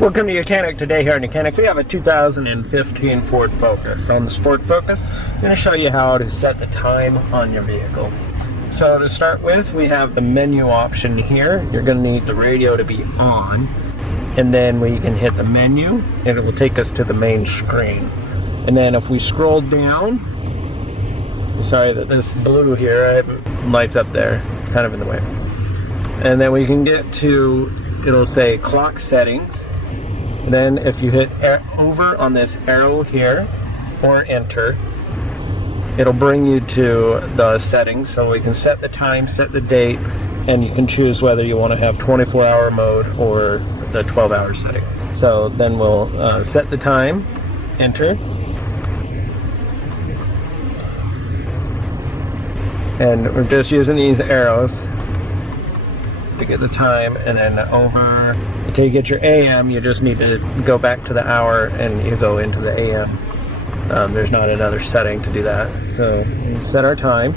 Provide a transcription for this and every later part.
Welcome to YOUCANIC. Today here on YOUCANIC we have a 2015 Ford Focus. On this Ford Focus I'm going to show you how to set the time on your vehicle. So to start with, we have the menu option here. You're going to need the radio to be on, and then we can hit the menu and it will take us to the main screen. And then if we scroll down, sorry that this blue here lights up there, it's kind of in the way. And then we can get to, it'll say clock settings. Then if you hit over on this arrow here or enter, it'll bring you to the settings, so we can set the time, set the date, and you can choose whether you want to have 24-hour mode or the 12-hour setting. So then we'll set the time, enter, and we're just using these arrows to get the time, and then over until you get your AM, you just need to go back to the hour and you go into the AM. There's not another setting to do that. So we set our time,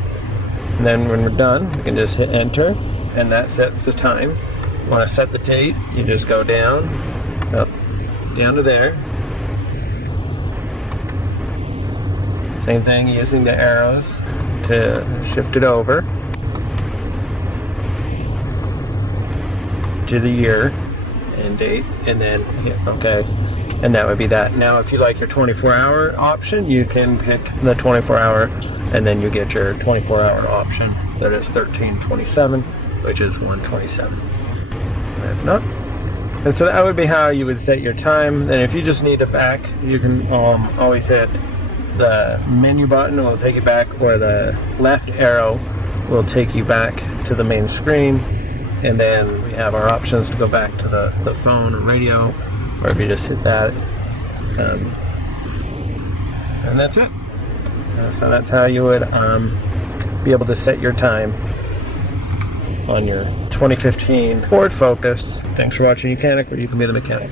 and then when we're done, we can just hit enter, and that sets the time. Want to set the date, you just go down, up, down to there. Same thing, using the arrows to shift it over to the year and date, and then hit OK, and that would be that. Now if you like your 24-hour option, you can pick the 24-hour, and then you get your 24-hour option that is 1327, which is 127 if not. And so that would be how you would set your time. And if you just need it back, you can always hit the menu button, will take you back, or the left arrow will take you back to the main screen. And then we have our options to go back to the phone or radio, or if you just hit that, and that's it. So that's how you would be able to set your time on your 2015 Ford Focus. Thanks for watching YOUCANIC, where you can be the mechanic.